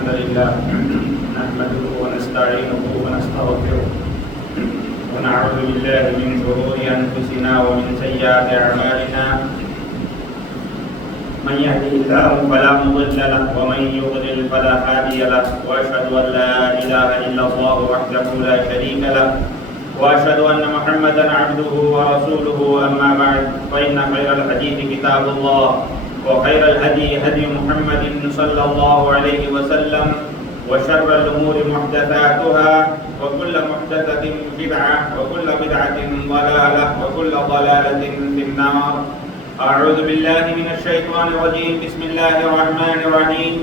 الحمد لله نحمده ونستعينه ونستغفره ونعوذ بالله من شرور أنفسنا ومن سيئات أعمالنا من يهده الله فلا مضل له ومن يضلل فلا هادي له وأشهد أن لا إله إلا الله وحده لا شريك له وأشهد أن محمدا عبده ورسوله أما بعد فإن خير الحديث كتاب الله وخير الهدي هدي محمد صلى الله عليه وسلم وشر الأمور محدثاتها وكل محدثة بدعة وكل بدعة ضلالة وكل ضلالة في النار. أعوذ بالله من الشيطان الرجيم. بسم الله الرحمن الرحيم.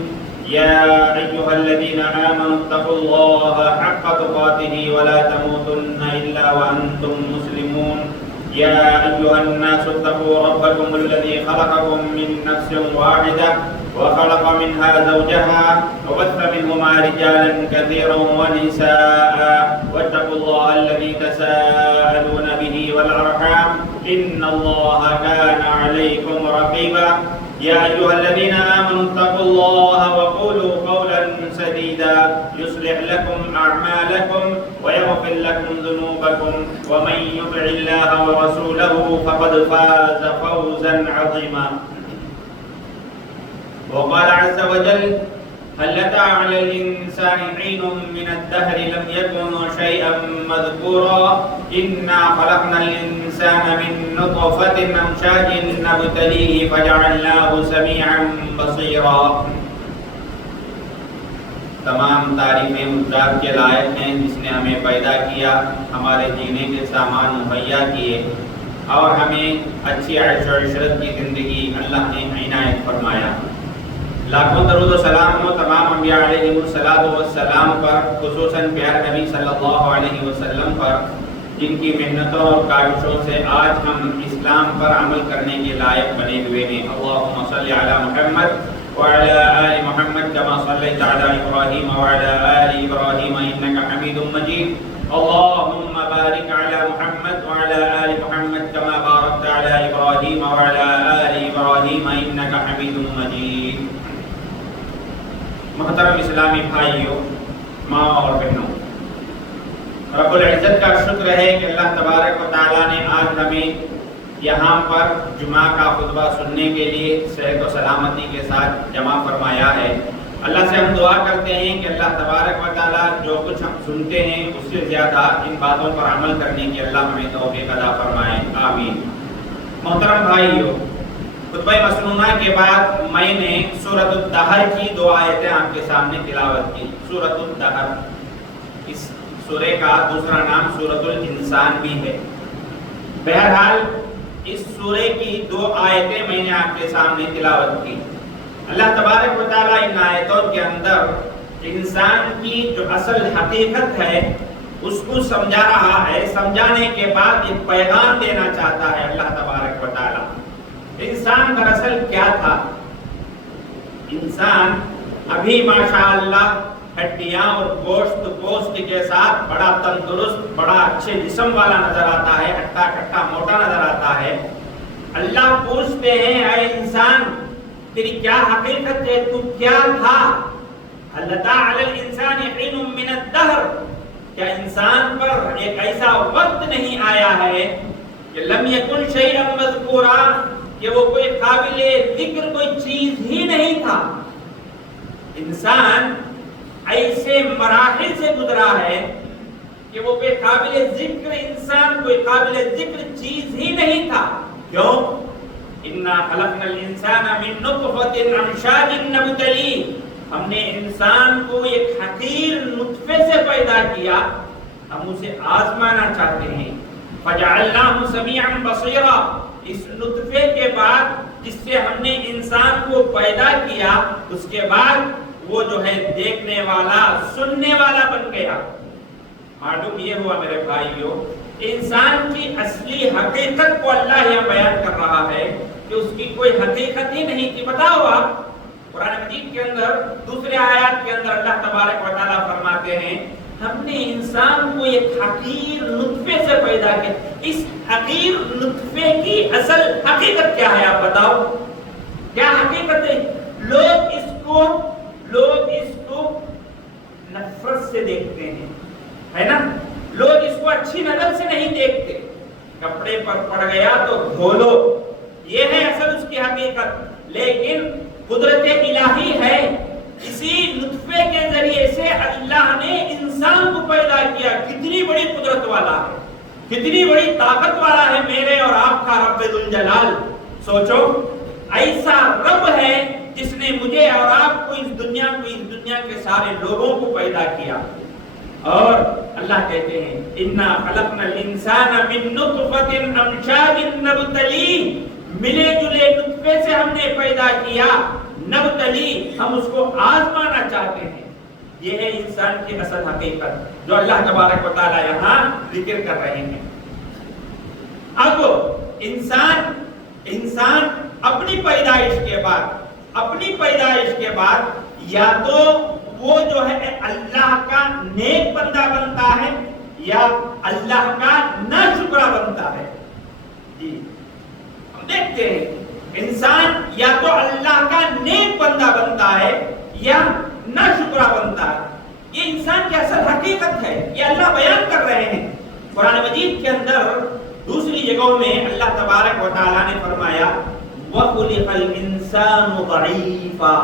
يا أيها الذين آمنوا اتقوا الله حق تقاته ولا تموتن إلا وأنتم مسلمون. يا أيها الناس اتقوا ربكم الذي خلقكم من نفس واحدة وخلق منها زوجها وبث منهما رجالا كثيرا ونساء واتقوا الله الذي تساءلون به والأرحام إن الله كان عليكم رقيبا. يا أيها الذين آمنوا اتقوا الله وقولوا قولا سديدا يصلح لكم أعمالكم ويغفر لكم ذنوبكم ومن يطع الله ورسوله فقد فاز فوزا عظيما. وقال عز وجل هل أتى على الإنسان حين من الدهر لم يكن شيئا مذكورا إنا خلقنا الإنسان من نطفة أمشاج نبتليه فجعلناه سميعا بصيرا. تمام تعریفیں مقدار کے لائق ہیں جس نے ہمیں پیدا کیا، ہمارے جینے کے سامان مہیا کیے اور ہمیں اچھی عیش و عشرت کی زندگی اللہ نے عنایت فرمایا. لاکھوں درود و سلام ہو تمام انبیاء علیہ السلام پر، خصوصاً پیارے نبی صلی اللہ علیہ وسلم پر، جن کی محنتوں اور کاوشوں سے آج ہم اسلام پر عمل کرنے کے لائق بنے ہوئے ہیں. اللہم صلی علی محمد وعلی آل محمد کما صلیت علی ابراہیم وعلی آل ابراہیم انک حمید مجید. اللہم بارک علی محمد وعلی آل محمد کما بارکت علی ابراہیم وعلی آل ابراہیم انک حمید مجید. محترم اسلامی بھائیوں، ماں اور بہنوں، رب العزت کا شکر ہے کہ اللہ تبارک و تعالیٰ نے آج ہمیں یہاں پر جمعہ کا خطبہ سننے کے لیے صحت و سلامتی کے ساتھ جمع فرمایا ہے. اللہ سے ہم دعا کرتے ہیں کہ اللہ تبارک و تعالیٰ جو کچھ ہم سنتے ہیں اس سے زیادہ ان باتوں پر عمل کرنے کی اللہ ہمیں توفیق عطا فرمائے. آمین. محترم بھائیوں، خطبہ مسنونہ کے بعد میں نے سورۃ الدہر کی 2 آیتیں آپ کے سامنے تلاوت کی. سورۃ الدہر، اس سورے کا دوسرا نام سورۃ الانسان بھی ہے. بہرحال اس سورے کی 2 آیتیں میں نے آپ کے سامنے تلاوت کی. اللہ تبارک و تعالیٰ ان آیتوں کے اندر انسان کی جو اصل حقیقت ہے اس کو سمجھا رہا ہے. سمجھانے کے بعد ایک پیغام دینا چاہتا ہے اللہ تبارک و تعالیٰ. انسان دراصل کیا تھا؟ انسان ابھی ماشاءاللہ ہڈیاں اور گوشت کے ساتھ بڑا تندرست، بڑا اچھے جسم والا نظر آتا ہے، ہٹا کٹا موٹا نظر آتا ہے. اللہ پوچھتے ہیں اے انسان تیری کیا حقیقت ہے، تو کیا تھا؟ هل أتى على الإنسان حين من الدهر، کیا انسان پر ایک ایسا وقت نہیں آیا ہے کہ لم يكن شيئا مذكورا، کہ وہ کوئی قابل ذکر کوئی چیز ہی نہیں تھا. انسان ایسے مراحل سے گزرا ہے کہ وہ کوئی قابل ذکر انسان، کوئی قابل ذکر چیز ہی نہیں تھا. کیوں؟ انا خلقنا الانسان من نطفة امشاج نبتلیہ، ہم نے انسان کو ایک حقیر نطفے سے پیدا کیا، ہم اسے آزمانا چاہتے ہیں. فجعلناه سمیعا بصیرا، اس نطفے کے بعد جس سے ہم نے انسان کو پیدا کیا اس کے بعد وہ جو ہے دیکھنے والا، سننے والا بن گیا. معلوم یہ ہوا میرے بھائیوں، انسان کی اصلی حقیقت کو اللہ یہاں بیان کر رہا ہے کہ اس کی کوئی حقیقت ہی نہیں تھی. بتاؤ آپ، قرآن مجید کے اندر دوسرے آیات کے اندر اللہ تبارک و تعالیٰ فرماتے ہیں ہم نے انسان کو ایک حقیر نطفے سے پیدا کیا. اس حقیر نطفے کی اصل حقیقت کیا ہے آپ بتاؤ؟ کیا حقیقت ہے؟ لوگ اس کو سے دیکھتے ہیں، ہے نا؟ لوگ اس کو اچھی نظر سے نہیں دیکھتے، کپڑے پر پڑ گیا تو دھو لو، یہ ہے اصل اس کی حقیقت۔ لیکن قدرت الہی ہے، اسی نطفے کے ذریعے سے اللہ نے انسان کو پیدا کیا۔ کتنی بڑی قدرت والا ہے، کتنی بڑی طاقت والا ہے میرے اور آپ کا رب ذوالجلال۔ سوچو، ایسا رب ہے جس نے مجھے اور آپ کو اس دنیا کے سارے لوگوں کو پیدا کیا۔ اور اللہ کہتے ہیں اِنَّا خَلَقْنَا الْإِنسَانَ مِن نُطْفَةٍ أَمْشَاجٍ نَبْتَلِيهِ، ملے جلے نطفے سے ہم نے پیدا کیا، نبتلی، ہم اس کو آزمانا چاہتے ہیں۔ یہ ہے انسان کی اصل حقیقت جو اللہ تبارک و تعالی یہاں ذکر کر رہے ہیں۔ اب انسان اپنی پیدائش کے بعد یا تو وہ جو ہے اللہ کا نیک بندہ بنتا ہے یا اللہ کا ناشکرا بنتا ہے۔ جی ہم دیکھتے ہیں انسان یا تو اللہ کا نیک بندہ بنتا ہے یا ناشکرا بنتا ہے۔ یہ انسان کی اصل حقیقت ہے، یہ اللہ بیان کر رہے ہیں قرآن مجید کے اندر۔ دوسری جگہوں میں اللہ تبارک و تعالیٰ نے فرمایا وَخُلِقَ الْإِنسَانُ ضَعِيفًا،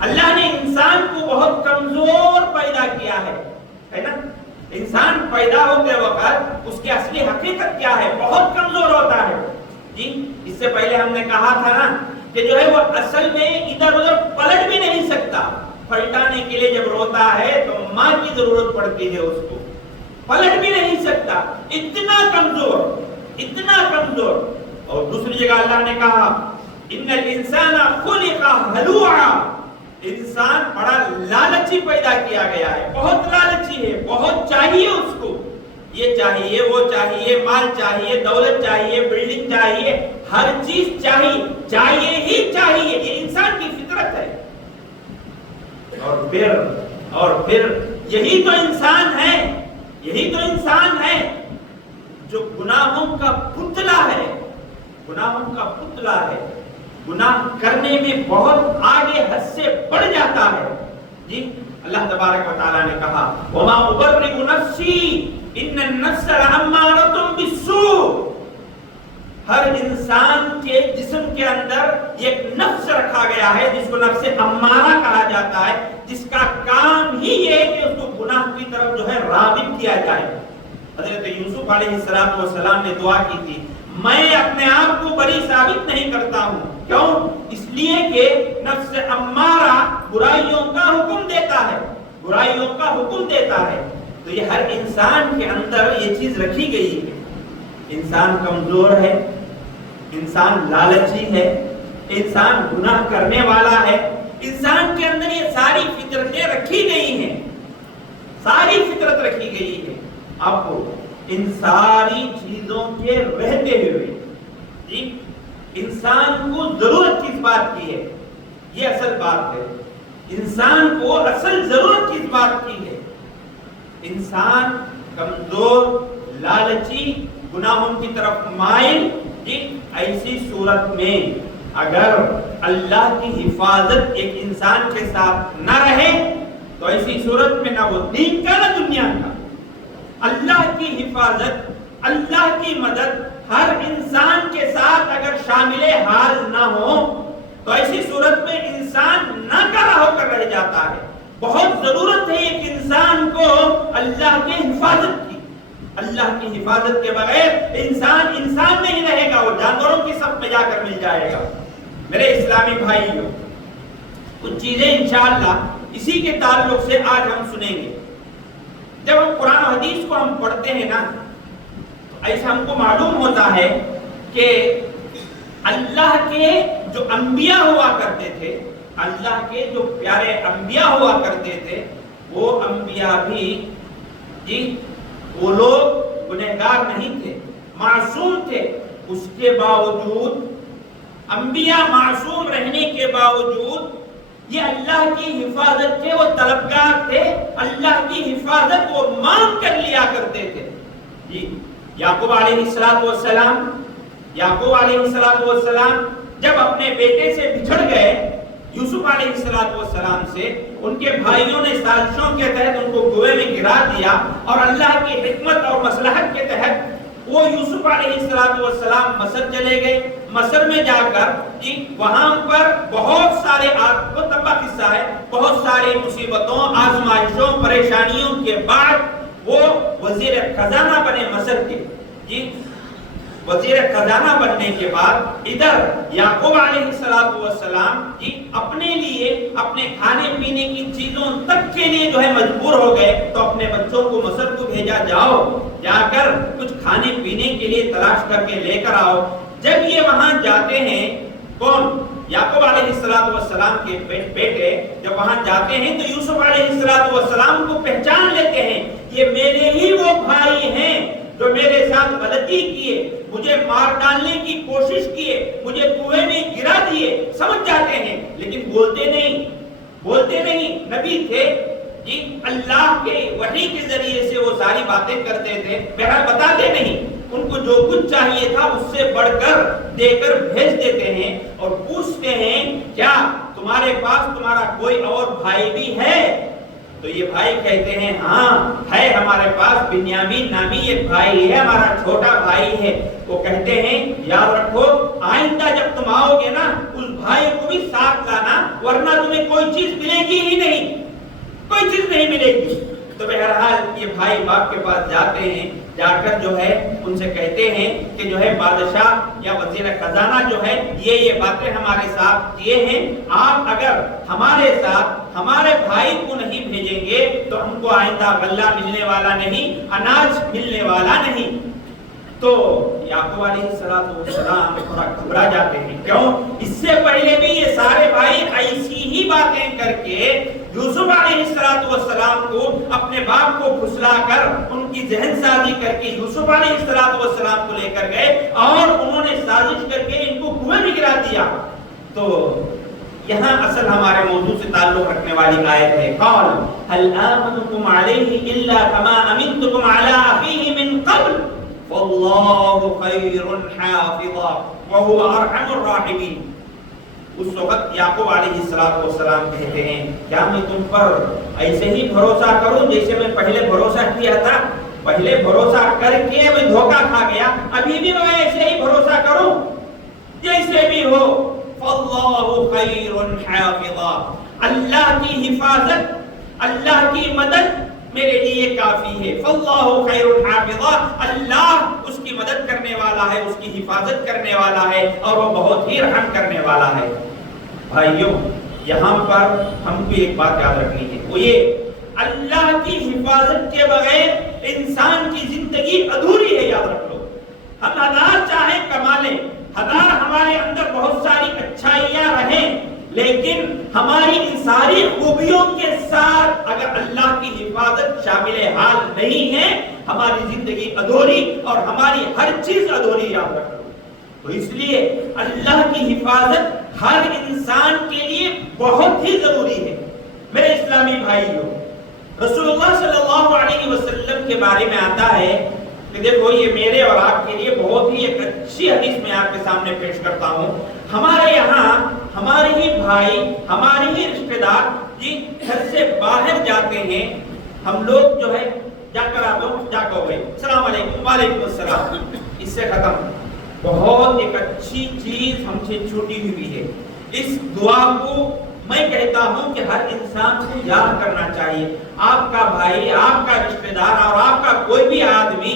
اللہ نے انسان کو بہت کمزور پیدا کیا ہے نا؟ انسان پیدا ہوتے وقت اس کی اصلی حقیقت کیا ہے؟ بہت کمزور ہوتا ہے۔ جی اس سے پہلے ہم نے کہا تھا نا کہ جو ہے وہ اصل میں ادھر ادھر پلٹ بھی نہیں سکتا، پلٹانے کے لیے جب روتا ہے تو ماں کی ضرورت پڑتی ہے، اس کو پلٹ بھی نہیں سکتا، اتنا کمزور۔ اور دوسری جگہ اللہ نے کہا ان الانسان خلق ہلوعا، انسان بڑا لالچی پیدا کیا گیا ہے، بہت لالچی ہے، بہت چاہیے اس کو، یہ چاہیے، وہ چاہیے، مال چاہیے، دولت چاہیے، بلڈنگ چاہیے، ہر چیز چاہیے ہی چاہیے، یہ انسان کی فطرت ہے۔ اور پھر یہی تو انسان ہے جو گناہوں کا پتلا ہے، گناہ کرنے میں بہت آگے حد سے بڑھ جاتا ہے۔ جی اللہ تبارک و تعالیٰ نے کہا وَمَا أُبَرِّئُ نَفْسِي إِنَّ النَّفْسَ لَأَمَّارَةٌ بِالسُّوءِ، ہر انسان کے جسم کے اندر ایک نفس رکھا گیا ہے جس کو نفس امارہ کہا جاتا ہے، جس کا کام ہی یہ ہے کہ اس کو گناہ کی طرف جو ہے راغب کیا جائے۔ حضرت یوسف علیہ السلام نے دعا کی تھی میں اپنے آپ کو بری ثابت نہیں کرتا ہوں، کیوں؟ اس لیے کہ نفس امارہ برائیوں کا حکم دیتا ہے، تو یہ ہر انسان کے اندر یہ چیز رکھی گئی ہے۔ انسان کمزور ہے، انسان لالچی ہے، انسان گناہ کرنے والا ہے، انسان کے اندر یہ ساری فطرتیں رکھی گئی ہیں، اب ان ساری چیزوں کے رہتے ہوئے انسان کو ضرورت کس بات کی ہے؟ یہ اصل بات ہے، انسان کو اصل ضرورت کس بات کی ہے؟ انسان کمزور، لالچی، گناہوں کی طرف مائل، ایسی صورت میں اگر اللہ کی حفاظت ایک انسان کے ساتھ نہ رہے تو ایسی صورت میں نہ وہ دین کا نہ دنیا کا، اللہ کی حفاظت، اللہ کی مدد ہر انسان کے ساتھ اگر شامل حال نہ ہو تو ایسی صورت میں انسان ناکارہ ہو کر رہ جاتا ہے۔ بہت ضرورت ہے ایک انسان کو اللہ کی حفاظت کی، اللہ کی حفاظت کے بغیر انسان نہیں رہے گا، وہ جانوروں کی صف میں جا کر مل جائے گا۔ میرے اسلامی بھائیوں، کچھ چیزیں انشاءاللہ اسی کے تعلق سے آج ہم سنیں گے۔ جب ہم قرآن و حدیث کو ہم پڑھتے ہیں نا تو ایسا ہم کو معلوم ہوتا ہے کہ اللہ کے جو انبیاء ہوا کرتے تھے، اللہ کے جو پیارے انبیاء ہوا کرتے تھے، وہ انبیاء بھی وہ لوگ گنہگار نہیں تھے، معصوم تھے۔ اس کے باوجود، انبیاء معصوم رہنے کے باوجود، یہ اللہ کی حفاظت کے وہ طلبگار تھے، اللہ کی حفاظت وہ مانگ کر لیا کرتے تھے۔ یعقوب علیہ السلام جب اپنے بیٹے سے بچھڑ گئے یوسف علیہ السلام سے ان کے بھائیوں نے سازشوں کے تحت ان کو کنویں میں گرا دیا، اور اللہ کی حکمت اور مصلحت کے تحت وہ یوسف علیہ السلام مصر چلے گئے۔ مصر میں جا کر وہاں پر بہت سارے بہت لمبا قصہ ہے، بہت ساری مصیبتوں، آزمائشوں، پریشانیوں کے بعد وہ وزیر خزانہ بنے مصر کے۔ وزیر خزانہ بننے کے بعد ادھر یعقوب علیہ السلام اپنے لیے اپنے کھانے پینے کی چیزوں تک کے لیے جو ہے مجبور ہو گئے، تو اپنے بچوں کو مصر کو بھیجا، جاؤ جا کر کچھ کھانے پینے کے لیے تلاش کر کے لے کر آؤ۔ جب یہ وہاں جاتے ہیں، کون؟ یعقوب علیہ السلام کے بیٹے جب وہاں جاتے ہیں تو یوسف علیہ السلام کو پہچان لیتے ہیں، یہ میرے ہی وہ بھائی ہیں جو میرے ساتھ غلطی کیے، مجھے مار ڈالنے کی کوشش کیے، مجھے کنویں میں گرا دیے۔ سمجھ جاتے ہیں لیکن بولتے نہیں۔ نبی تھے اللہ کے وحی کے ذریعے سے وہ ساری باتیں کرتے تھے، بہرحال بتاتے نہیں۔ ان کو جو کچھ چاہیے تھا اس سے بڑھ کر دے کر بھیج دیتے ہیں اور پوچھتے ہیں کیا تمہارے پاس تمہارا کوئی اور بھائی بھی ہے؟ تو یہ بھائی کہتے ہیں ہاں ہے، ہمارے پاس بنیامین نامی ایک بھائی ہے، ہمارا چھوٹا بھائی ہے۔ وہ کہتے ہیں یاد رکھو آئندہ جب تم آؤ گے نا اس بھائی کو بھی ساتھ لانا، ورنہ تمہیں کوئی چیز ملے گی ہی نہیں، کوئی چیز نہیں ملے گی۔ تو بہرحال یہ بھائی باپ کے پاس جاتے ہیں، جا کر جو ہے ان سے کہتے ہیں کہ جو ہے بادشاہ یا وزیر خزانہ جو ہے یہ باتیں ہمارے ساتھ یہ ہیں، آپ اگر ہمارے ساتھ ہمارے بھائی کو نہیں بھیجیں گے تو ہم کو آئندہ غلہ ملنے والا نہیں، اناج ملنے والا نہیں۔ تو یعقوب علیہ السلام تھوڑا گھبرا جاتے ہیں، کیوں؟ اس سے پہلے بھی یہ سارے بھائی ایسی ہی باتیں کر کے یوسف علیہ السلام کو اپنے باپ کو پھسلا کر ان کی ذہن سازی کر کے یوسف علیہ السلام کو لے کر گئے اور انہوں نے سازش کر کے ان کو کنویں میں گرا دیا۔ تو یہاں اصل ہمارے موضوع سے تعلق رکھنے والی آیت ہے، قال هل آمنتم علیہ الا كما امنتم علی اخیہ من قبل واللہ خیر حافظا وهو ارحم الراحمین۔ اس وقت یعقوب علیہ السلام کہتے ہیں کیا میں تم پر ایسے ہی بھروسہ کروں جیسے میں پہلے بھروسہ کیا تھا؟ پہلے بھروسہ کر کے میں دھوکہ کھا گیا، ابھی بھی میں ایسے ہی بھروسہ کروں جیسے بھی ہو؟ فاللہ خیر حافظا، اللہ کی حفاظت، اللہ کی مدد میرے لیے کافی ہے۔ فاللہ خیر حافظا، اللہ اس کی مدد کرنے والا ہے، اس کی حفاظت کرنے والا ہے اور وہ بہت ہی رحم کرنے والا ہے۔ بھائیوں یہاں پر ہم کو ایک بات یاد رکھنی ہے، وہ یہ اللہ کی حفاظت کے بغیر انسان کی زندگی ادھوری ہے۔ یاد رکھ لو، ہم ہزار چاہیں کما لیں، ہزار ہمارے اندر بہت ساری اچھائیاں رہیں، لیکن ہماری ان ساری خوبیوں کے ساتھ اگر اللہ کی حفاظت شامل حال نہیں ہے، ہماری زندگی ادھوری اور ہماری ہر چیز ادھوری۔ یاد رکھ لو، تو اس لیے اللہ کی حفاظت ہر انسان کے لیے بہت ہی ضروری ہے۔ میرے اسلامی بھائیوں، رسول اللہ صلی اللہ علیہ وسلم کے بارے میں آتا ہے کہ دیکھو یہ میرے اور آپ کے لیے بہت ہی ایک اچھی حدیث میں آپ کے سامنے پیش کرتا ہوں۔ ہمارے یہاں ہمارے ہی بھائی، ہمارے ہی رشتہ دار گھر سے باہر جاتے ہیں، ہم لوگ جو ہے جا کر آپ لوگ جا کر بھائی السلام علیکم، وعلیکم السلام، اس سے ختم۔ بہت ایک اچھی چیز ہم سے چھوٹی ہوئی ہے، اس دعا کو میں کہتا ہوں کہ ہر انسان کو یاد کرنا چاہیے۔ آپ کا بھائی، آپ کا رشتہ دار اور آپ کا کوئی بھی آدمی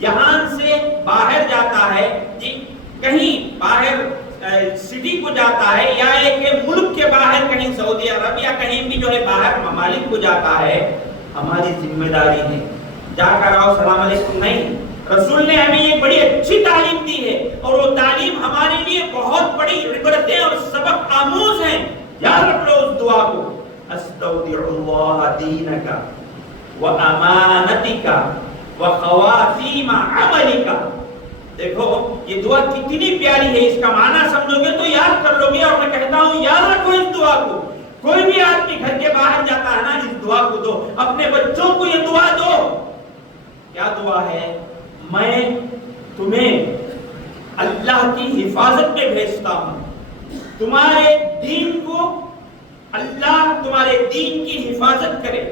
یہاں سے باہر جاتا ہے، کہیں باہر سٹی کو جاتا ہے یا ایک ملک کے باہر کہیں سعودی عرب یا کہیں بھی جو ہے باہر ممالک کو جاتا ہے، ہماری ذمہ داری ہے جا کر آؤ سلام علیکم نہیں۔ رسول نے ہمیں ایک بڑی اچھی تعلیم دی ہے اور وہ تعلیم ہمارے لیے بہت بڑی عبرتیں اور سبق آموز ہیں۔ یاد رکھ لو اس دعا کو، استودع اللہ دینک وامانتک وخواتیم عملک۔ دیکھو یہ دعا کتنی پیاری ہے، اس کا معنی سمجھو گے تو یاد کر لو گے، اور میں کہتا ہوں یاد رکھو اس دعا کو۔ کوئی بھی آدمی گھر کے باہر جاتا ہے نا، اس دعا کو دو، اپنے بچوں کو یہ دعا دو۔ کیا دعا ہے؟ میں تمہیں اللہ کی حفاظت میں بھیجتا ہوں، تمہارے دین کو اللہ تمہارے دین کی حفاظت کرے.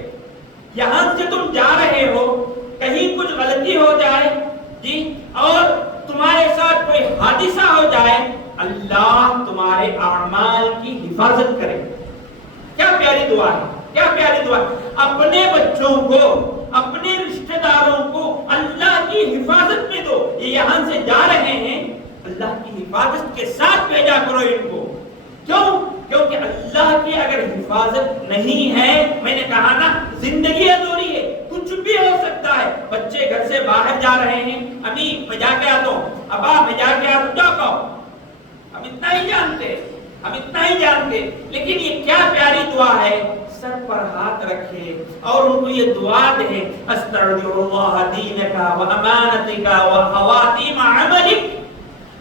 یہاں سے تم جا رہے ہو, کہیں کچھ غلطی ہو جائے جی اور تمہارے ساتھ کوئی حادثہ ہو جائے, اللہ تمہارے اعمال کی حفاظت کرے. کیا پیاری دعا ہے, کیا پیاری دعا ہے. اپنے بچوں کو, اپنے رشتہ داروں کو اللہ کی حفاظت میں دو. یہ یہاں سے جا رہے ہیں, اللہ کی حفاظت کے ساتھ بھیجا کرو ان کو. کیوں؟ کیونکہ اللہ کی اگر حفاظت نہیں ہے, میں نے کہا نا زندگی ادھوری ہے, کچھ بھی ہو سکتا ہے. بچے گھر سے باہر جا رہے ہیں, امی میں جا کے آتا ہوں, ابا میں جا کے آتا ہوں, جاؤ کہو. ہم اتنا ہی جانتے, ہم اتنا ہی جانتے. لیکن یہ کیا پیاری دعا ہے, سر پر ہاتھ رکھے اور ان کو یہ دعا دیں, استودع اللہ دینک و امانتک و خواتیم عملک.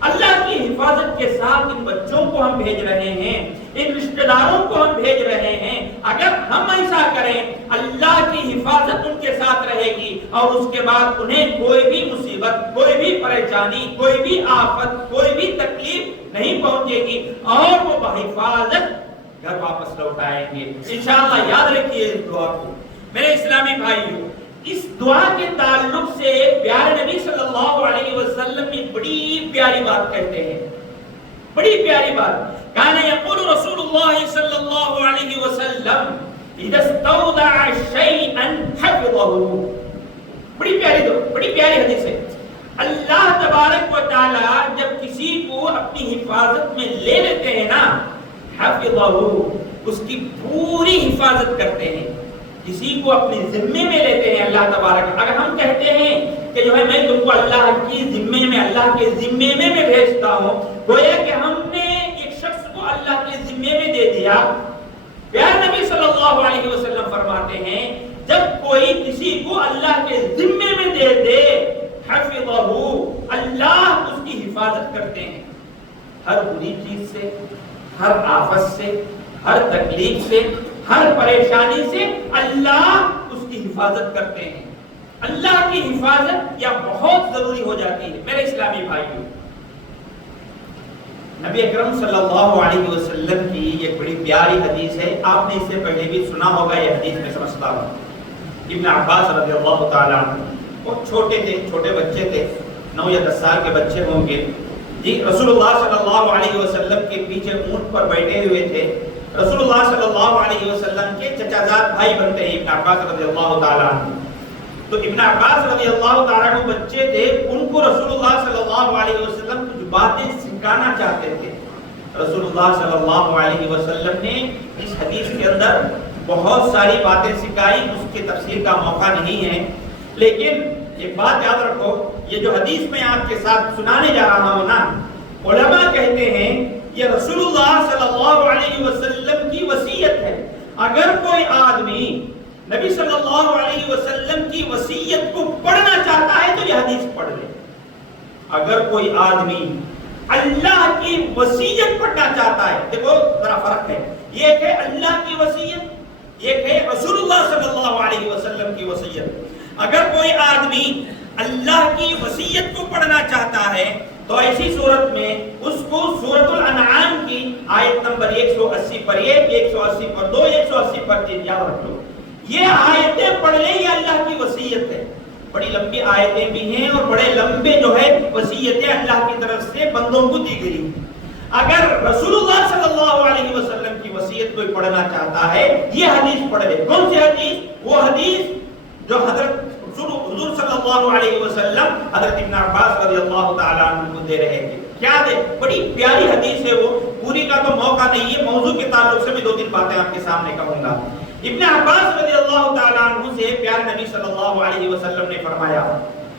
اللہ کی حفاظت کے ساتھ ان بچوں کو ہم بھیج رہے ہیں, ان رشتہ داروں کو ہم بھیج رہے ہیں. اگر ہم ایسا کریں, اللہ کی حفاظت ان کے ساتھ رہے گی اور اس کے بعد انہیں کوئی بھی مصیبت, کوئی بھی پریشانی, کوئی بھی آفت, کوئی بھی تکلیف نہیں پہنچے گی اور وہ بحفاظت گھر واپس لوٹ آئیں گے انشاءاللہ. یاد رکھیے اس دعا کو میرے اسلامی بھائیوں. اس دعا کے تعلق سے پیارے نبی صلی اللہ علیہ وسلم ایک بڑی پیاری بات کہتے ہیں, بڑی پیاری بات. کان یقول رسول اللہ صلی اللہ علیہ وسلم اذا استودع شیئا حفظه. بڑی پیاری دعا, بڑی پیاری حدیث ہے. اللہ تبارک و تعالی جب کسی کو اپنی حفاظت میں لے لیتے ہیں نا, حفظه, اس کی پوری حفاظت کرتے ہیں. کسی کو اپنے ذمے میں لیتے ہیں اللہ تبارک. اگر ہم کہتے ہیں کہ جو ہے میں تم کو اللہ کی ذمے میں, اللہ کے ذمے میں بھیجتا ہوں, گویا کہ ہم نے ایک شخص کو اللہ کے ذمے میں دے دیا. پیارے نبی صلی اللہ علیہ وسلم فرماتے ہیں جب کوئی کسی کو اللہ کے ذمے میں دے دے, حفظہ, اللہ اس کی حفاظت کرتے ہیں. ہر بری چیز سے, ہر آفت سے, ہر تکلیف سے, ہر پریشانی سے اللہ اس کی حفاظت کرتے ہیں. اللہ کی حفاظت یا بہت ضروری ہو جاتی ہے میرے اسلامی بھائیوں. نبی اکرم صلی اللہ علیہ وسلم کی ایک بڑی پیاری حدیث ہے, آپ نے اس سے پہلے بھی سنا ہوگا. یہ حدیث میں سمجھتا ہوں ابن عباس رضی اللہ تعالیٰ عنہ, وہ چھوٹے تھے, چھوٹے بچے تھے, 9 یا 10 سال کے بچے ہوں گے جی. رسول اللہ صلی اللہ علیہ وسلم کے پیچھے اونٹ پر بیٹھے ہوئے تھے. رسول اللہ صلی اللہ علیہ وسلم کے چچا زاد بھائی بنتے ہیں ابن عباس رضی اللہ تعالیٰ عنہ. تو ابن عباس رضی اللہ تعالیٰ عنہ بچے تھے, ان کو رسول اللہ صلی اللہ علیہ وسلم کچھ باتیں سکھانا چاہتے تھے. رسول اللہ صلی اللہ علیہ وسلم نے اس حدیث کے اندر بہت ساری باتیں سکھائی, اس کی تفسیر کا موقع نہیں ہے. لیکن ایک بات یاد رکھو, یہ جو حدیث میں آپ کے ساتھ سنانے جا رہا ہوں نا, علماء کہتے ہیں یہ رسول اللہ صلی اللہ علیہ وسلم کی وصیت ہے. اگر کوئی آدمی نبی صلی اللہ علیہ وسلم کی وصیت کو پڑھنا چاہتا ہے تو یہ حدیث پڑھ لے. اگر کوئی آدمی اللہ کی وصیت پڑھنا چاہتا ہے, دیکھو ذرا فرق ہے, ایک ہے اللہ کی وصیت, ایک ہے رسول اللہ صلی اللہ علیہ وسلم کی وصیت. اگر کوئی آدمی اللہ کی وصیت کو پڑھنا چاہتا ہے تو ایسی صورت میں اس کو سورۃ الانعام کی آیت نمبر 180 پر 1, 180 پر 2, 180 پر 3 یاد رکھ لو. یہ آیتیں پڑھ لیں, یہ اللہ کی وصیت ہے. بڑی لمبی آیتیں بھی ہیں اور بڑے لمبے جو ہے وصیتیں اللہ کی طرف سے بندوں کو دی گئی. اگر رسول اللہ صلی اللہ علیہ وسلم کی وصیت کوئی پڑھنا چاہتا ہے, یہ حدیث پڑھ لے. کون سی حدیث؟ وہ حدیث جو حضرت حضور صلی اللہ علیہ وسلم حضرت ابن عباس رضی اللہ تعالیٰ عنہ کو دے رہے تھے. کیا دے؟ بڑی پیاری حدیث ہے, وہ پوری کا تو موقع نہیں ہے, موضوع کے تعلق سے میں 2-3 باتیں آپ کے سامنے کہوں گا. ابن عباس رضی اللہ تعالیٰ عنہ سے پیارے نبی صلی اللہ علیہ وسلم نے فرمایا,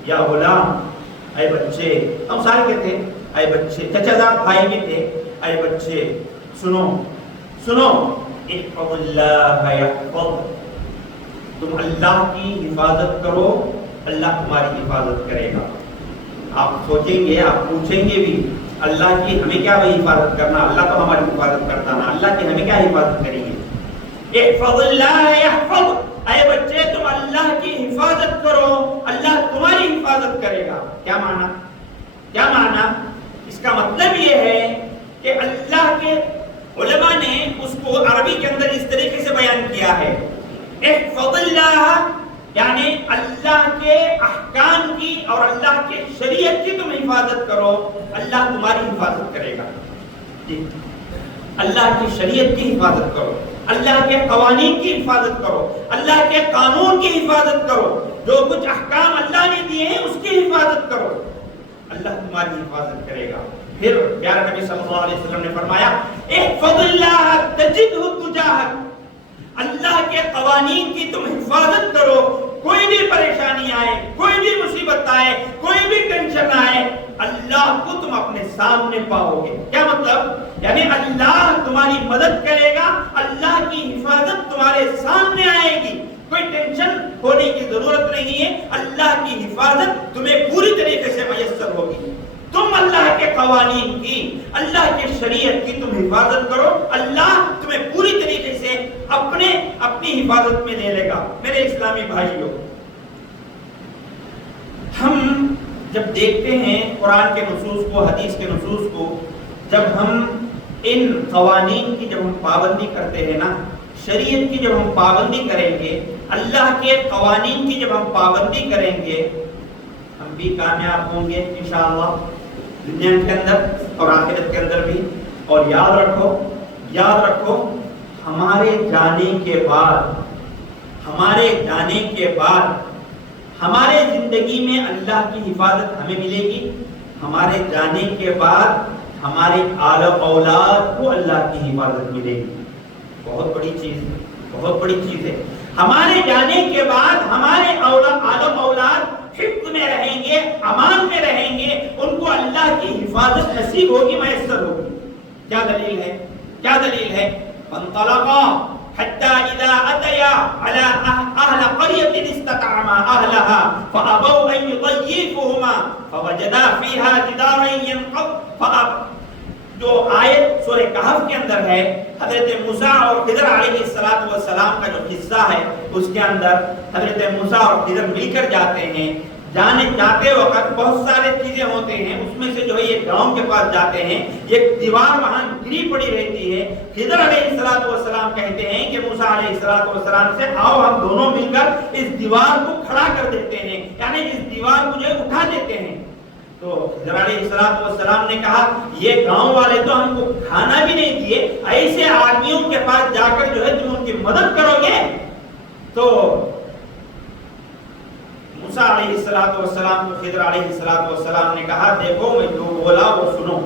یا غلام, اے بچے, ہم سارے کے تھے, اے بچے, چچا زاد بھائی بھی تھے, اے بچے سنو سنو, احفظ اللہ یحفظ, تم اللہ کی حفاظت کرو, اللہ تمہاری حفاظت کرے گا. آپ سوچیں گے, آپ پوچھیں گے بھی, اللہ کی ہمیں کیا وہی حفاظت کرنا, اللہ تو ہماری حفاظت کرتا نا, اللہ کی ہمیں کیا حفاظت کریں گے. احفظ اللہ یحفظ, اے بچے تم اللہ کی حفاظت کرو, اللہ تمہاری حفاظت کرے گا. کیا معنی؟ کیا معنی؟ اس کا مطلب یہ ہے کہ اللہ کے علماء نے اس کو عربی کے اندر اس طریقے سے بیان کیا ہے، احفظ اللہ، یعنی اللہ کے احکام کی اور اللہ کے شریعت کی تم حفاظت کرو، اللہ تمہاری حفاظت کرے گا. جی، اللہ کی شریعت کی حفاظت کرو، اللہ کے قوانین کی حفاظت کرو، اللہ کے قانون کی حفاظت کرو، جو کچھ احکام اللہ نے دیے ہیں اس کی حفاظت کرو، اللہ تمہاری حفاظت کرے گا. پھر پیارے نبی صلی اللہ علیہ وسلم نے فرمایا احفظ اللہ تجدہ تجاہک، اللہ کے قوانین کی تم حفاظت کرو، کوئی بھی پریشانی آئے، کوئی بھی مصیبت آئے، کوئی بھی ٹینشن آئے، اللہ کو تم اپنے سامنے پاؤ گے. کیا مطلب؟ یعنی اللہ تمہاری مدد کرے گا، اللہ کی حفاظت تمہارے سامنے آئے گی، کوئی ٹینشن ہونے کی ضرورت نہیں ہے، اللہ کی حفاظت تمہیں پوری طریقے سے میسر ہوگی. تم اللہ کے قوانین کی، اللہ کے شریعت کی تم حفاظت کرو، اللہ تمہیں پوری طریقے سے اپنی حفاظت میں لے لے گا. میرے اسلامی بھائیوں، ہم جب دیکھتے ہیں قرآن کے نصوص کو، حدیث کے نصوص کو، جب ہم ان قوانین کی جب ہم پابندی کرتے ہیں نا، شریعت کی جب ہم پابندی کریں گے، اللہ کے قوانین کی جب ہم پابندی کریں گے، ہم بھی کامیاب ہوں گے انشاءاللہ، دنیا کے اندر اور آخرت کے اندر بھی. اور یاد رکھو ہمارے جانے کے بعد ہمارے زندگی میں اللہ کی حفاظت ہمیں ملے گی. ہمارے جانے کے بعد ہمارے آل و اولاد کو اللہ کی حفاظت ملے گی. بہت بڑی چیز ہے. ہمارے جانے کے بعد ہمارے آل و اولاد حفظ میں رہیں گے، امان میں رہیں گے، ان کو اللہ کی حفاظت نصیب ہوگی، میسر ہوگی. کیا دلیل ہے؟ فانطلقا حتى اذا اتيا على اهل قرية استطعما اهلها فابوا ان يضيفوهما فوجدا فيها جدارا ينقض. جو آیت سورہ کہف کے اندر ہے، حضرت موسیٰ اور خضر علیہ السلام کا جو قصہ ہے، اس کے اندر حضرت موسیٰ اور خضر مل کر جاتے ہیں. جاتے وقت بہت سارے چیزیں ہوتے ہیں، اس میں سے جو ہے یہ گاؤں کے پاس جاتے ہیں، ایک دیوار وہاں گری پڑی رہتی ہے. خضر علیہ السلام کہتے ہیں کہ موسیٰ علیہ السلام سے آؤ ہم دونوں مل کر اس دیوار کو کھڑا کر دیتے ہیں، یعنی اس دیوار کو جو ہے اٹھا دیتے ہیں. تو خضر علیہ السلام نے کہا یہ گاؤں والے تو ہم کو کھانا بھی نہیں دیے، ایسے آدمیوں کے پاس جا کر جو ہے تم ان کی مدد کرو گے؟ تو موسیٰ علیہ السلام کو خضر علیہ السلام نے کہا دیکھو میں جو بولا وہ سنو،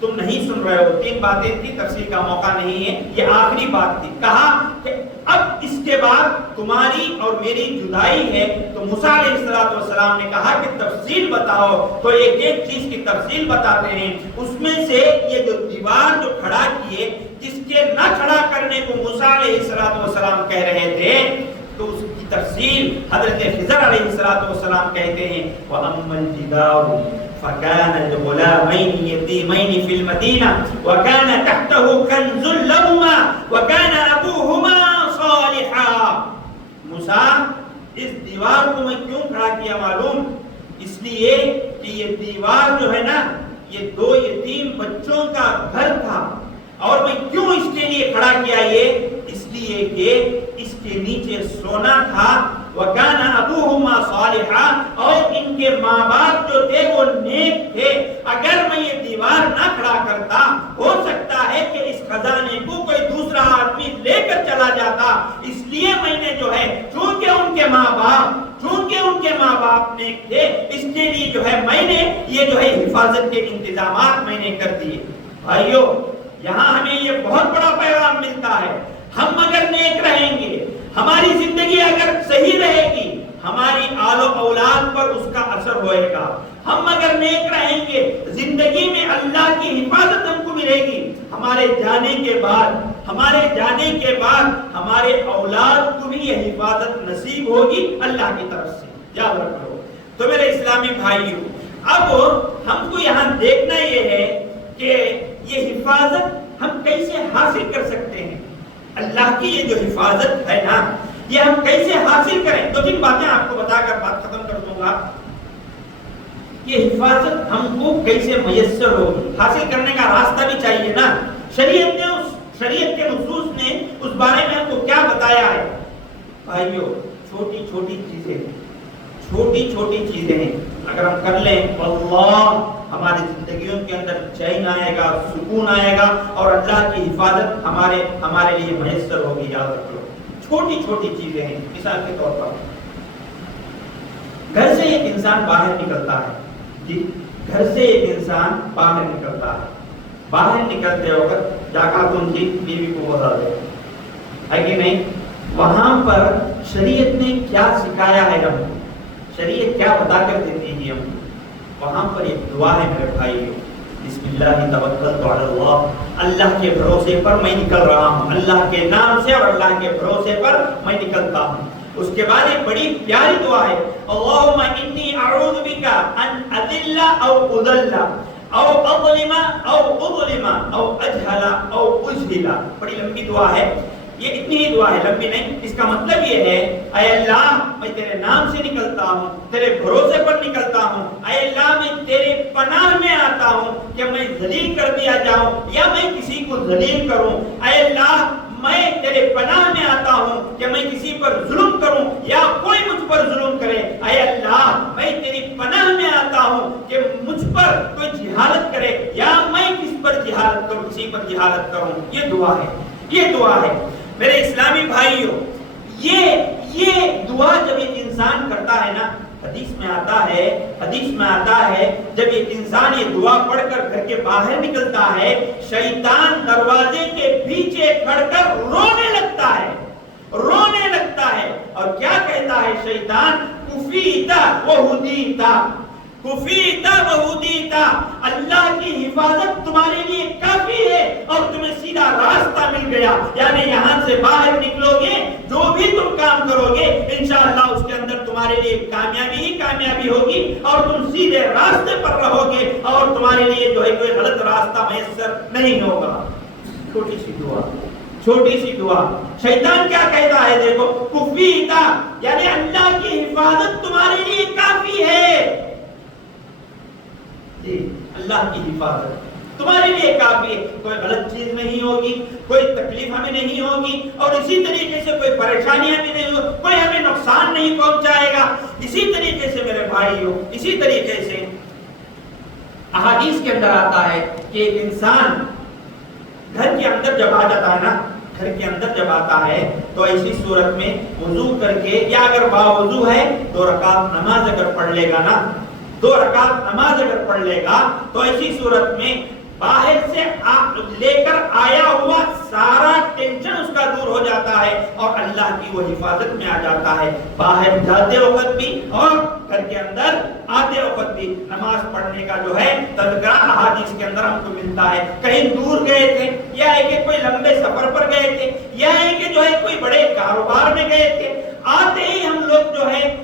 تم نہیں سن رہے ہو. 3 باتیں تھی، تفصیل کا موقع نہیں ہے، یہ آخری بات تھی. کہا کہ اب اس کے بعد تمہاری اور میری جدائی ہے. تو موسیٰ علیہ السلام نے کہا کہ تفصیل بتاؤ. تو ایک چیز کی تفصیل بتاتے ہیں. اس میں سے یہ جو دیوار جو کھڑا کیے، جس کے نہ کھڑا کرنے کو موسیٰ علیہ السلام کہہ رہے تھے، تو اس کی تفصیل حضرت خضر علیہ السلام کہتے ہیں وَأَمَّا الْجِدَارُ فَكَانَ لِغُلَامَيْنِ يَتِيمَيْنِ فِي الْمَدِينَةِ وَكَانَ تَحْتَهُ كَنْزٌ لَهُمَا وَكَانَ أَبُوهُمَا صَالِحًا. موسیٰ اس دیوار کو میں کیوں کھڑا کیا معلوم؟ اس لیے کہ یہ دیوار جو ہے نا، یہ 2 یتیم بچوں کا گھر تھا. اور میں کیوں اس کے لیے کھڑا کیا؟ یہ اس لیے کہ اس کے نیچے سونا تھا. وَكَانَ أَبُوهُمَا صَالِحًا، اور ان کے ماں باپ جو تھے وہ نیک تھے. اگر میں یہ دیوار نہ کھڑا کرتا، ہو سکتا ہے کہ اس خزانے کو کوئی دوسرا آدمی لے کر چلا جاتا. اس لیے میں نے جو ہے چونکہ ان کے ماں باپ نیک تھے، اس کے لیے جو ہے میں نے یہ جو ہے حفاظت کے انتظامات میں نے کر دیے. بھائیو، یہاں ہمیں یہ بہت بڑا پیغام ملتا ہے. ہم اگر نیک رہیں گے، ہماری زندگی اگر صحیح رہے گی، ہماری آل و اولاد پر اس کا اثر ہوئے گا. ہم اگر نیک رہیں گے، زندگی میں اللہ کی حفاظت ہم کو ملے گی. ہمارے جانے کے بعد ہمارے اولاد کو بھی یہ حفاظت نصیب ہوگی اللہ کی طرف سے. یاد رکھو. تو میرے اسلامی بھائیوں، اب ہم کو یہاں دیکھنا یہ ہے کہ یہ حفاظت ہم کیسے حاصل کر سکتے ہیں. اللہ کی یہ جو حفاظت ہے نا، یہ ہم کیسے حاصل کریں؟ 2-3 باتیں آپ کو بتا کر بات ختم کر دوں گا. یہ حفاظت ہم کو کیسے میسر ہوگی؟ حاصل کرنے کا راستہ بھی چاہیے نا. شریعت نے اس شریعت کے نصوص نے اس بارے میں ہم کو کیا بتایا ہے؟ بھائیو چھوٹی چھوٹی چیزیں ہیں، اگر ہم کر لیں واللہ ہماری زندگیوں کے اندر چین آئے گا، سکون آئے گا، اور اللہ کی حفاظت ہمارے لیے میسر ہوگی. یاد رکھو چھوٹی چھوٹی چیزیں ہیں. مثال کے طور پر گھر سے ایک انسان باہر نکلتا ہے، جی گھر سے ایک انسان باہر نکلتا ہے، باہر نکلتے وقت جا کر تم کی بیوی کو بتا دے، ہے کہ نہیں؟ وہاں پر شریعت نے کیا سکھایا ہے، ہم شریعت کیا بتا کر دیتی ہے ہم؟ وہاں پر ایک دعا ہے میرے بھائیو، بسم اللہ توکلت علی اللہ، اللہ کے بھروسے پر میں نکل رہا ہوں، اللہ کے نام سے اور اللہ کے بھروسے پر میں نکلتا ہوں. اس کے بعد ایک بڑی پیاری دعا ہے، اللہم انی اعوذ بک ان اذل او اذل او اظلم او اجہل او اجہل. بڑی لمبی دعا ہے، یہ اتنی ہی دعا ہے، لمبی نہیں. اس کا مطلب یہ ہے اے اللہ میں تیرے نام سے نکلتا ہوں، تیرے بھروسے پر نکلتا ہوں. اے اللہ میں تیرے پناہ میں آتا ہوں کہ میں ذلیل کر دیا جاؤں یا میں کسی کو ذلیل کروں. اے اللہ میں تیرے پناہ میں آتا ہوں کہ میں کسی پر ظلم کروں یا کوئی مجھ پر ظلم کرے. اے اللہ میں تیری پناہ میں آتا ہوں کہ مجھ پر کوئی جہالت کرے یا میں کس پر جہالت کروں، کسی پر جہالت کروں. یہ دعا ہے، یہ دعا ہے میرے اسلامی بھائیوں. یہ دعا جب ایک انسان کرتا ہے نا، حدیث میں آتا ہے جب ایک انسان یہ دعا پڑھ کر گھر کے باہر نکلتا ہے، شیطان دروازے کے پیچھے کھڑ کر رونے لگتا ہے. اور کیا کہتا ہے شیطان؟ کفیتا وہدیتا، کفیتا وہدیتا، اللہ کی حفاظت تمہارے لیے کافی ہے اور تمہیں سیدھا راستہ مل گیا. یعنی یہاں سے باہر نکلو گے، جو بھی تم کام کرو گے انشاءاللہ اس کے اندر تمہارے لیے کامیابی ہی کامیابی ہوگی اور تم سیدھے راستے پر رہو گے اور تمہارے لیے جو ہے کوئی غلط راستہ میسر نہیں ہوگا. چھوٹی سی دعا. شیطان کیا کہتا ہے دیکھو، کفیتا یعنی اللہ کی حفاظت تمہارے لیے کافی ہے. اللہ کی حفاظت تمہارے لیے کافی ہے، کوئی غلط چیز نہیں ہوگی، کوئی تکلیف ہمیں نہیں ہوگی، اور اسی طریقے سے کوئی پریشانیاں بھی نہیں ہوگی، کوئی ہمیں نقصان نہیں پہنچائے گا. اسی طریقے سے میرے بھائیوں، اسی طریقے سے احادیث کے اندر آتا ہے کہ ایک انسان گھر کے اندر جب آ جاتا ہے نا، گھر کے اندر جب آتا ہے تو ایسی صورت میں وضو کر کے، یا اگر باوضو ہے 2 رکعت نماز اگر پڑھ لے گا نا، 2 رکعت نماز اگر پڑھ لے گا تو ایسی صورت میں باہر سے لے کر آیا ہوا سارا ٹینشن اس کا دور ہو جاتا ہے اور اللہ کی وہ حفاظت میں آ جاتا ہے. باہر جاتے وقت بھی اور گھر کے اندر آتے وقت بھی نماز پڑھنے کا جو ہے تذکرہ احادیث کے اندر ہم کو ملتا ہے. کہیں دور گئے تھے یا ہے کہ کوئی لمبے سفر پر گئے تھے یا ہے کہ جو ہے کوئی بڑے کاروبار میں گئے تھے، آتے ہی ہم لوگ جو ہے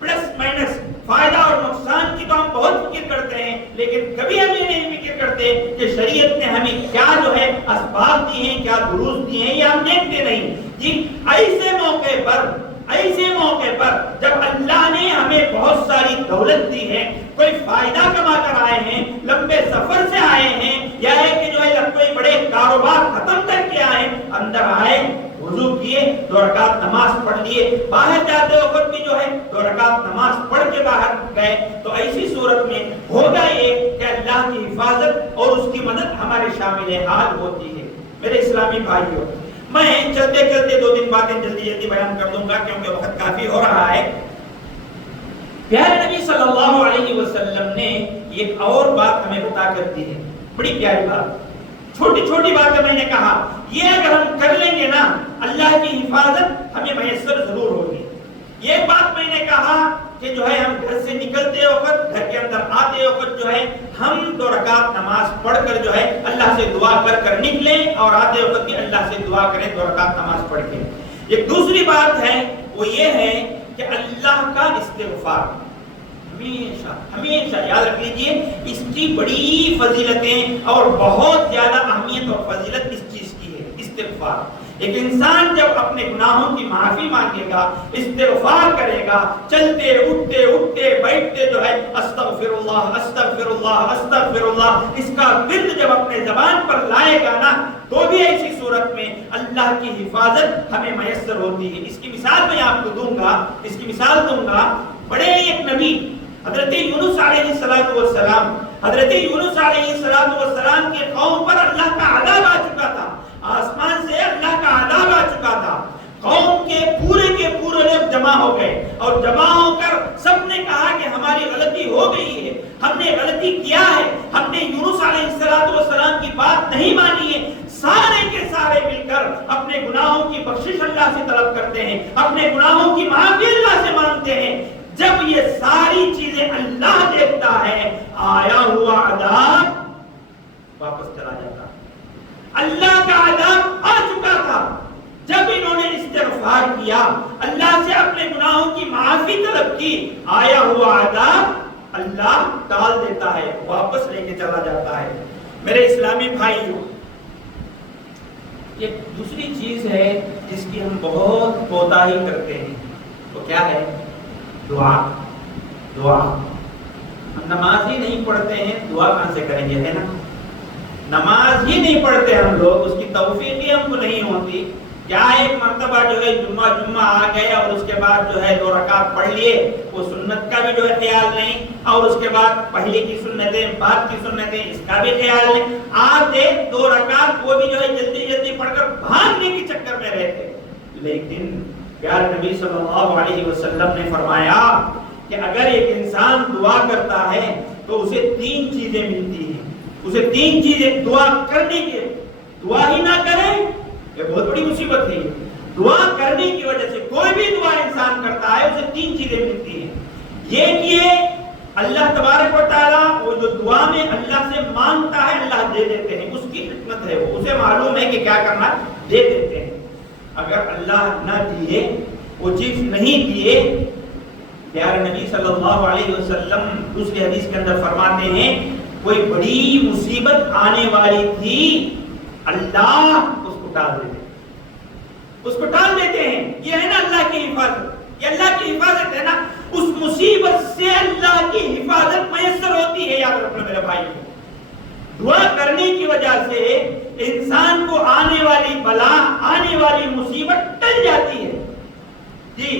پلس مائنس فائدہ اور نقصان کی تو ہم بہت فکر کرتے ہیں، لیکن کبھی ہم یہ نہیں فکر کرتے کہ شریعت نے ہمیں کیا جو ہے اسباب دی ہیں، کیا دروس دی ہیں، یہ ہم دیکھتے نہیں. جی ایسے موقع پر جب اللہ نے ہمیں بہت ساری دولت دی ہے، کوئی فائدہ کما کر آئے ہیں، لمبے سفر سے آئے ہیں، یا ہے کہ جو ہے کوئی بڑے کاروبار ختم کر کے آئے، اندر آئے، وضو کیے، 2 رکعت نماز پڑھ لیے، باہر جاتے وقت بھی جو ہے 2 رکعت نماز پڑھ کے باہر گئے، تو ایسی صورت میں ہوگا یہ کہ اللہ کی حفاظت اور اس کی مدد ہمارے شامل حال ہوتی ہے. میرے اسلامی بھائیوں، میں چلتے 2-3 باتیں جلدی بیان کر دوں گا کیونکہ وقت کافی ہو رہا ہے. پیارے نبی صلی اللہ علیہ وسلم نے ایک اور بات ہمیں بتا کر دی ہے، بڑی پیاری بات. چھوٹی باتیں میں نے کہا یہ اگر ہم کر لیں گے نا، اللہ کی حفاظت ہمیں میسر ضرور ہوگی. یہ بات میں نے کہا کہ جو ہے ہم گھر سے نکلتے وقت، گھر کے اندر آتے وقت جو ہے ہم 2 رکعت نماز پڑھ کر جو ہے اللہ سے دعا کر نکلیں، اور آتے وقت بھی اللہ سے دعا کریں 2 رکعت نماز پڑھ کے. ایک دوسری بات ہے وہ یہ ہے کہ اللہ کا استغفار ہمیشہ یاد رکھ لیجئے، اس کی بڑی فضیلتیں اور بہت زیادہ اہمیت اور فضیلت اس چیز کی ہے، استغفار. ایک انسان جب اپنے گناہوں کی معافی مانگے گا، استغفار کرے گا، چلتے اٹھتے بیٹھتے جو ہے استغفر اللہ استغفر اللہ استغفر اللہ، اس کا ورد جب اپنے زبان پر لائے گا نا، تو بھی ایسی صورت میں اللہ کی حفاظت ہمیں میسر ہوتی ہے۔ اس کی مثال میں آپ کو دوں گا، بڑے ایک نبی حضرت یونس علیہ السلام، حضرت یونس علیہ السلام کے قوم پر اللہ کا عذاب آ چکا تھا، آسمان سے اللہ کا عذاب آ چکا تھا۔ قوم کے پورے لوگ جمع ہو گئے اور جمع ہو کر سب نے کہا کہ ہماری غلطی ہو گئی ہے، ہم نے غلطی کیا ہے، ہم نے یونس علیہ السلام کی بات نہیں مانی ہے۔ سارے کے سارے مل کر اپنے گناہوں کی بخشش اللہ سے طلب کرتے ہیں، اپنے گناہوں کی معافی اللہ سے مانگتے ہیں۔ جب یہ ساری چیزیں اللہ دیکھتا ہے، آیا ہوا عذاب واپس چلا جاتا۔ اللہ کا عذاب آ چکا تھا، جب انہوں نے استغفار کیا، اللہ سے اپنے گناہوں کی معافی طلب کی، آیا ہوا عذاب اللہ ٹال دیتا ہے، واپس لے کے چلا جاتا ہے۔ میرے اسلامی بھائیوں، ایک دوسری چیز ہے جس کی ہم بہت کوتاہی کرتے ہیں، وہ کیا ہے؟ دعا۔ ہم نماز ہی نہیں پڑھتے ہیں، دعا کہاں سے کریں گے؟ ہے نا، نماز ہی نہیں پڑھتے ہم لوگ، اس کی توفیق ہی ہم کو نہیں ہوتی۔ کیا ایک مرتبہ جو ہے جمعہ آ گیا اور اس کے بعد جو ہے 2 رکعت پڑھ لیے، وہ سنت کا بھی جو ہے خیال نہیں، اور اس کے بعد پہلے کی سنتیں، بعد کی سنتیں، اس کا بھی خیال نہیں۔ آتے 2 رکعت وہ بھی جو ہے جلدی پڑھ کر بھاگنے کے چکر میں رہتے۔ لیکن پیارے نبی صلی اللہ علیہ وسلم نے فرمایا کہ اگر ایک انسان دعا کرتا ہے تو اسے 3 چیزیں ملتی ہیں، اسے 3 چیزیں دعا کرنے کے، دعا ہی نہ کرے یہ بہت بڑی مصیبت ہے۔ دعا کرنے کی وجہ سے کوئی بھی دعا انسان کرتا ہے اسے 3 چیزیں ملتی ہیں۔ یہ کہ اللہ تبارک و تعالیٰ وہ جو دعا میں اللہ سے مانگتا ہے اللہ دے دیتے ہیں، اس کی حکمت ہے، وہ اسے معلوم ہے کہ کیا کرنا، دے دیتے ہیں۔ اگر اللہ نہ دیے، وہ چیز نہیں دیے، پیارے نبی صلی اللہ علیہ وسلم دوسری حدیث کے اندر فرماتے ہیں کوئی بڑی مصیبت آنے والی تھی، اللہ اس کو ٹال دیتے ہیں۔ یہ ہے نا اللہ کی حفاظت، یہ اللہ کی حفاظت ہے نا، اس مصیبت سے اللہ کی حفاظت میسر ہوتی ہے۔ یاد رکھنا میرے بھائی، دعا کرنے کی وجہ سے انسان کو آنے والی بلا، آنے والی مصیبت ٹل جاتی ہے۔ جی،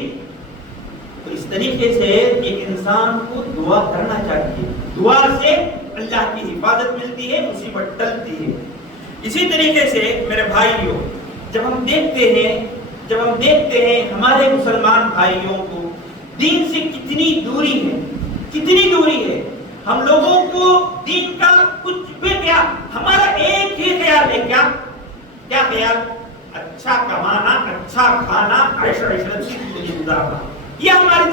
تو اس طریقے سے ایک انسان کو دعا کرنا چاہیے، دعا سے اللہ کی حفاظت ملتی ہے، مصیبت ٹلتی ہے۔ اسی طریقے سے میرے بھائیوں، جب ہم دیکھتے ہیں ہمارے مسلمان بھائیوں کو دین سے کتنی دوری ہے، ہم لوگوں کو دین کا کچھ بھی، کیا ہمارا ایک ہی خیال ہے، کیا خیال؟ اچھا کمانا، اچھا کھانا، عیش عشرت کی زندگی گزارنا، یہ ہماری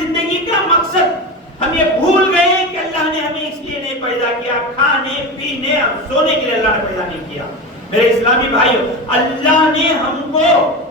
زندگی کا مقصد۔ ہم یہ بھول گئے کہ اللہ نے ہمیں اس لیے نہیں پیدا کیا، کھانے پینے اور سونے کے لیے اللہ نے پیدا نہیں کیا۔ میرے اسلامی بھائیوں، اللہ نے ہم کو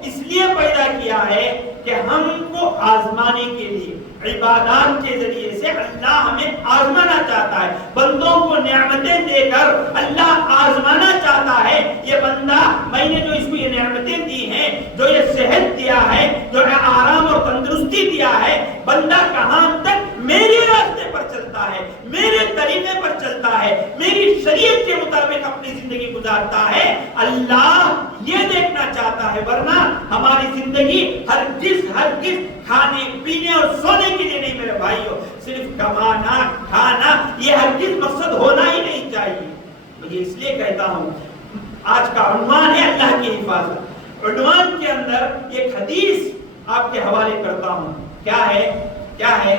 اس لیے پیدا کیا ہے کہ ہم کو آزمانے کے لیے، عبادات کے ذریعے سے اللہ ہمیں آزمانا چاہتا ہے، بندوں کو نعمتیں دے کر اللہ آزمانا چاہتا ہے۔ یہ بندہ، میں نے جو اس کو یہ نعمتیں دی ہیں، جو یہ صحت دیا ہے، جو یہ آرام اور تندرستی دیا ہے، بندہ کہاں تک میرے راستے پر چلتا ہے، میرے طریقے پر چلتا ہے، میری شریعت کے مطابق اپنی زندگی گزارتا ہے، اللہ یہ دیکھنا چاہتا ہے۔ ورنہ ہماری زندگی ہرگز کھانے پینے اور سونے کے لیے نہیں میرے بھائیوں، صرف کمانا کھانا، یہ ہرگز مقصد ہونا ہی نہیں چاہیے۔ مجھے اس لیے کہتا ہوں، آج کا عنوان ہے اللہ کی حفاظت۔ عنوان کے اندر ایک حدیث آپ کے حوالے کرتا ہوں، کیا ہے؟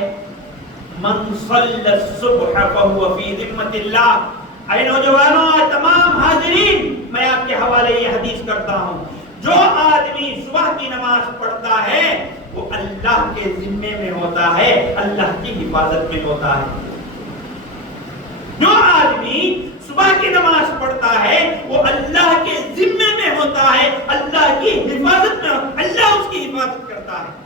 من صلی الصبح فهو فی ذمۃ اللہ۔ اے نوجوانوں، تمام حاضرین، میں آپ کے حوالے یہ حدیث کرتا ہوں، جو آدمی صبح کی نماز پڑھتا ہے وہ اللہ کے ذمے میں ہوتا ہے، اللہ کی حفاظت میں ہوتا ہے۔ جو آدمی صبح کی نماز پڑھتا ہے وہ اللہ کے ذمے میں ہوتا ہے، اللہ کی حفاظت میں، اللہ اس کی حفاظت کرتا ہے۔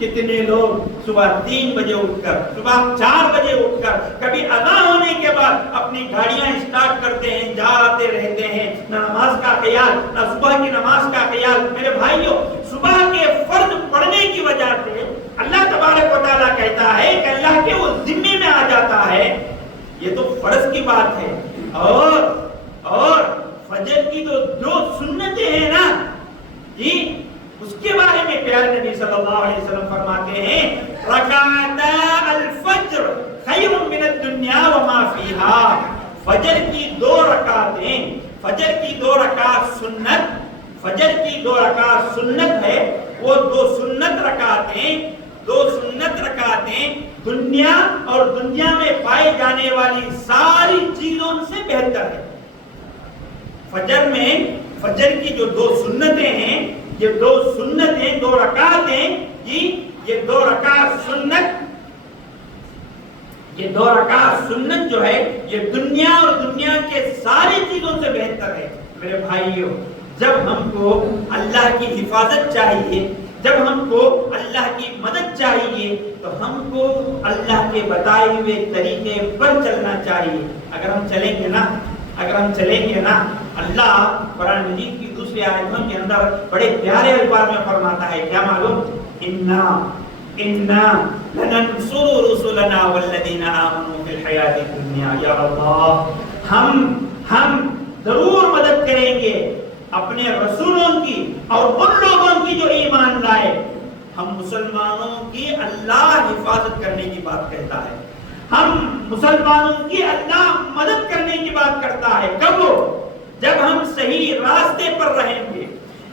کتنے لوگ صبح 3 بجے اٹھ کر، صبح 4 بجے اٹھ کر، کبھی اذان ہونے کے بعد اپنی گاڑیاں اسٹارٹ کرتے ہیں، جاتے رہتے ہیں، نہ نماز کا خیال، نہ صبح کی نماز کا خیال۔ میرے بھائیوں، صبح کے فرض پڑھنے کی وجہ سے اللہ تبارک و تعالیٰ کہتا ہے کہ اللہ کے وہ ذمے میں آ جاتا ہے۔ یہ تو فرض کی بات ہے، اور فجر کی تو جو سنتیں ہیں نا جی، اس کے بارے میں پیارے نبی صلی اللہ علیہ وسلم فرماتے ہیں رکعتا الفجر خیر من الدنیا وما فیہا، فجر کی 2 رکعتیں، فجر کی 2 رکعت سنت، فجر کی 2 رکعت سنت ہے، وہ 2 سنت رکعتیں دنیا اور دنیا میں پائے جانے والی ساری چیزوں سے بہتر ہے۔ فجر کی جو 2 سنتیں ہیں، یہ 2 سنتیں 2 رکعتیں جی، یہ 2 رکعت سنت جو ہے یہ دنیا اور دنیا کے ساری چیزوں سے بہتر ہے۔ میرے بھائیوں، جب ہم کو اللہ کی حفاظت چاہیے، جب ہم کو اللہ کی مدد چاہیے، تو ہم کو اللہ کے بتائے ہوئے طریقے پر چلنا چاہیے۔ اگر ہم چلیں گے نا اللہ قرآن مجید کی دوسری آیتوں کے اندر بڑے پیارے الفاظ میں فرماتا ہے، کیا معلوم؟ اِنَّا لَنَنْصُرُ رُسُلَنَا وَالَّذِينَ آمَنُوا فِي الْحَيَاةِ الدُّنْيَا، یا اللہ ہم ضرور مدد کریں گے اپنے رسولوں کی اور ان لوگوں کی جو ایمان لائے۔ ہم مسلمانوں کی اللہ حفاظت کرنے کی بات کہتا ہے، ہم مسلمانوں کی اللہ مدد کرنے کی بات کرتا ہے۔ کب؟ جب ہم صحیح راستے پر رہیں گے۔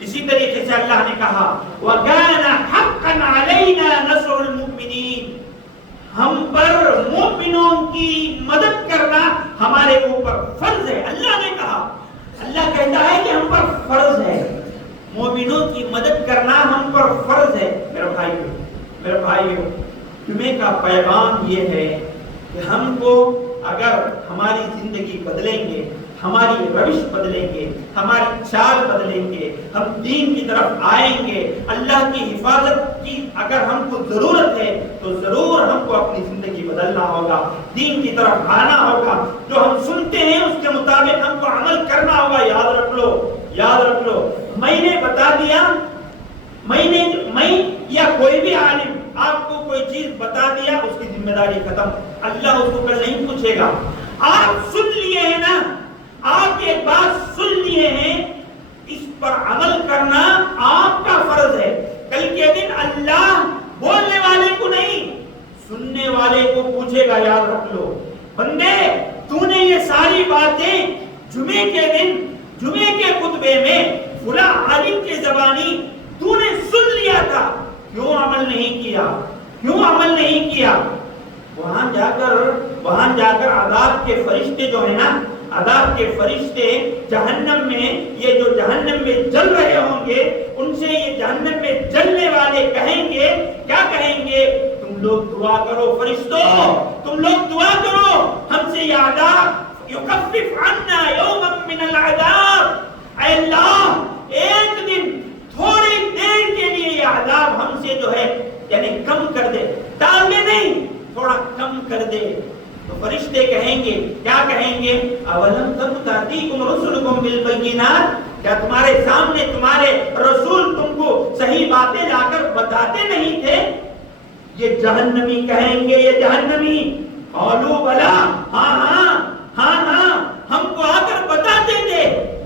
اسی طریقے سے اللہ نے کہا وَكَانَ حَقًّا عَلَيْنَا نَصْرُ الْمُؤْمِنِينَ، ہم پر مومنوں کی مدد کرنا ہمارے اوپر فرض ہے۔ اللہ نے کہا، اللہ کہتا ہے کہ ہم پر فرض ہے، مومنوں کی مدد کرنا ہم پر فرض ہے۔ میرے بھائیو، جمعے کا پیغام یہ ہے کہ ہم کو اگر ہماری زندگی بدلیں گے، ہماری روش بدلیں گے، ہماری چال بدلیں گے، ہم دین کی طرف آئیں گے، اللہ کی حفاظت کی اگر ہم کو ضرورت ہے تو ضرور ہم کو اپنی زندگی بدلنا ہوگا، دین کی طرف آنا ہوگا، جو ہم سنتے ہیں اس کے مطابق ہم کو عمل کرنا ہوگا۔ یاد رکھ لو، میں نے بتا دیا، میں یا کوئی بھی عالم آپ کو کوئی چیز بتا دیا، اس کی ذمہ داری ختم، اللہ اس کو کل نہیں پوچھے گا۔ آپ سن لیے ہیں نا، آپ ایک بات سن لیے ہیں، اس پر عمل کرنا آپ کا فرض ہے۔ کل کے دن اللہ بولنے والے کو نہیں، سننے والے کو پوچھے گا۔ یاد رکھ لو بندے، تو نے یہ ساری باتیں جمعے کے دن، جمعے کے خطبے میں فلاں عالم کے زبانی تو نے سن لیا تھا، کیوں عمل نہیں کیا؟ وہاں جا کر عذاب کے فرشتے جو ہیں نا، عذاب کے فرشتے جہنم میں، یہ جو جہنم میں جل رہے ہوں گے، ان سے یہ جہنم میں جلنے والے کہیں گے، کیا کہیں گے؟ تم لوگ دعا کرو فرشتوں، تم لوگ دعا کرو ہم سے یہ عذاب، یکفف عنا یوما من العذاب، اے اللہ ایک دن تھوڑی دیر کے لیے یہ عذاب ہم سے جو ہے یعنی کم کر دے، ٹال دے نہیں، تھوڑا کم کر دے۔ تو فرشتے کہیں گے، کیا کہیں گے؟ اولم تأتیکم رسلکم بالبینات، کیا تمہارے سامنے تمہارے رسول تم کو صحیح باتیں لا کر بتاتے نہیں تھے؟ یہ جہنمی کہیں گے، یہ جہنمی قالوا بلا، ہاں ہم کو آ کر بتاتے تھے،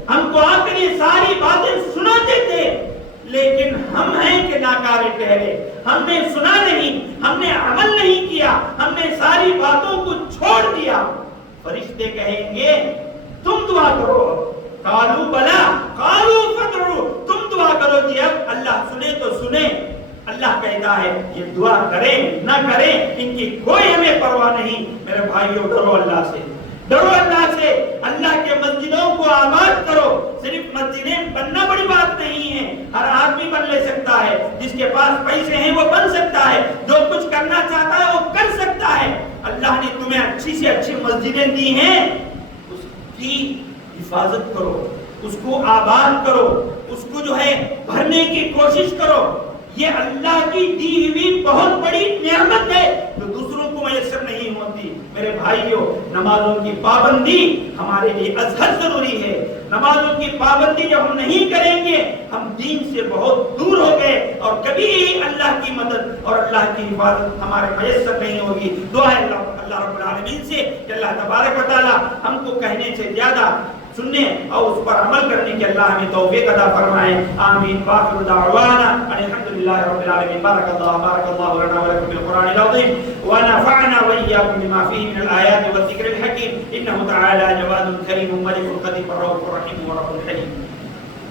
ہم کو آ کر یہ ساری باتیں سناتے تھے، لیکن ہم ہیں کہ ناکارے ٹھہرے، ہم نے سنا نہیں، ہم نے عمل نہیں کیا، ہم نے ساری باتوں کو چھوڑ دیا۔ فرشتے کہیں گے تم دعا کرو، قالوا بلا قالوا فادعوا، تم دعا کرو جی، اب اللہ سنے تو سنے۔ اللہ کہتا ہے یہ دعا کریں نہ کریں ان کی کوئی ہمیں پرواہ نہیں۔ میرے بھائیوں، ڈرو اللہ سے، ڈرو اللہ سے، اللہ کے مسجدوں کو آباد کرو۔ صرف مسجدیں بننا بڑی بات نہیں ہے، ہر آدمی بن لے سکتا ہے، جس کے پاس پیسے ہیں وہ بن سکتا ہے، جو کچھ کرنا چاہتا ہے وہ کر سکتا ہے۔ اللہ نے تمہیں اچھی سے اچھی مسجدیں دی ہیں، اس کی حفاظت کرو، اس کو آباد کرو، اس کو جو ہے بھرنے کی کوشش کرو۔ یہ اللہ کی دی ہوئی بہت بڑی نعمت ہے جو دوسروں کو میسر نہیں ہوتی۔ میرے بھائیوں، نمازوں کی پابندی ہمارے لیے ازحد ضروری ہے۔ نمازوں کی پابندی جب ہم نہیں کریں گے ہم دین سے بہت دور ہو گئے اور کبھی اللہ کی مدد اور اللہ کی حفاظت ہمارے میسر نہیں ہوگی۔ دعا ہے اللہ رب العالمین سے کہ اللہ تبارک و تعالی ہم کو کہنے سے زیادہ سننے اور اس پر عمل کرنے کے اللہ ہمیں توفیق عطا فرمائے. آمین. باخر دعوانا الحمدللہ رب العالمین. بارک اللہ لنا ولکم بالقرآن العظیم ونفعنا وإياكم بما فيه من الآيات والذكر الحكيم. إنه تعالى جواد كريم ملك قدير رؤوف رحيم ورب حليم.